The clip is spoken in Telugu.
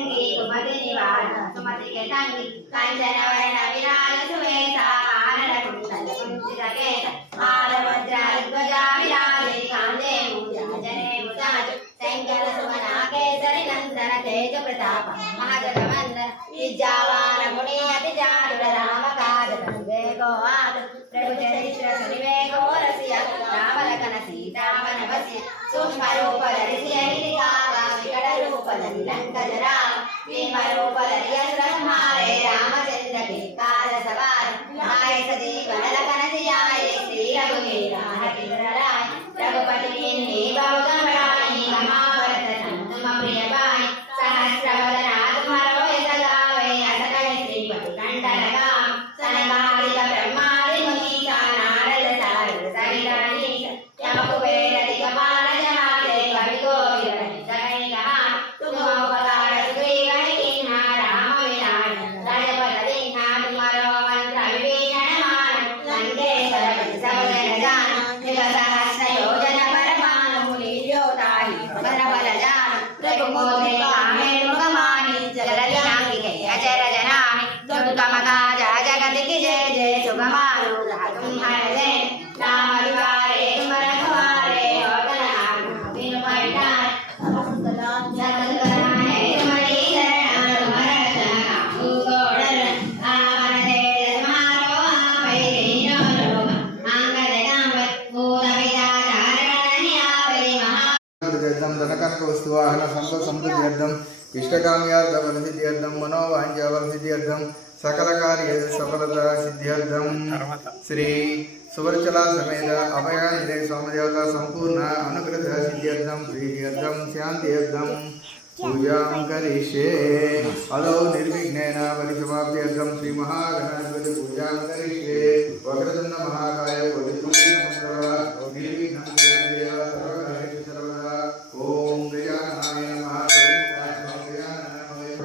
రంగి కుమతి నివారణ సుమతికే తంగి కంచనవరణ విరాజ సువేత ఆనర కుండల కుంచిత కేత ఆలవజ్ర ధ్వజ విరాజే కాందే మూజనే ముజాజ శంకర సుమన కేసరి నందన తేజ ప్రతాప మహాజగవందన విద్యావాన ముని అతి జానుడ రామ కాజ వేగో ఆద ప్రభు చరిత్ర సునివేగో రసియ రామలకన సీతావన వసియ సూక్ష్మ రూప ధరిసి అహిరి కాగా వికట రూప ధరి లంక జరా భీమ రూప ధరి అసుర సంహారే రామచంద్ర के काल सवार आए सजीवन लखन जियाए श्री रघुवीर हरि धराय रघुपति कीन्ही बहुत बड़ाई महाभारत तुम प्रिय भाई सहस्र वदना तुम्हारो यश गावे अस कहि श्रीपति कंठ लगाम सनकादिक ब्रह्मादि मुनीसा नारद सारद सहित अनीश यम कुबेर दिक्पाल जहाते कवि कोकिल सगहि कहान तुम उपकार सुग्रीव कीन्हा राम विनाश राजपद दीन्हा तुम्हारो मंत्र विभीषण मान लंकेश्वर पति सब जन जान निज सहस्र योजन पर भानु मुनि योताहि बल बल जान रघुपति कामे मुखमाहि जगत जांगिके अचर जनाहि दुर्गम काज जगत की जय जय सुगमानु तुम्हारे जय राम दुआरे तुम रखवारे और तनहार बिनु परितार जगत कराए तुम्हारी शरण तुम्हारा शरण भूगोड़र आवन तेज तुम्हारो आपे दीनो लोग अंगद नाम भूत विधाता रण आवे महा ధనకనకవస్తువాహన సంపద సమృద్ధ్యర్థం ఇష్టకామ్యార్థ ఫలసిద్ధ్యర్థం మనోవాంఛాఫలసిద్ధ్యర్థం సకల కార్య సఫలత సిద్ధ్యర్థం శ్రీ సువర్చల సమేత అభయాంజనేయ స్వామిదేవత సంపూర్ణ అనుగ్రహ సిద్ధ్యర్థం ప్రీత్యర్థం శాంత్యర్థం పూజాం కరిష్యే అదో నిర్విఘ్నేన బలిసమాప్త్యర్థం శ్రీ మహాగణాధిపతి పూజాం కరిష్యే వక్రతుండ మహాకాయ నిర్విఘ్నం దేవ సర్వకార్యేషు సర్వదా ఓం గజాననాయ నమః ఓం గజాననాయ నమః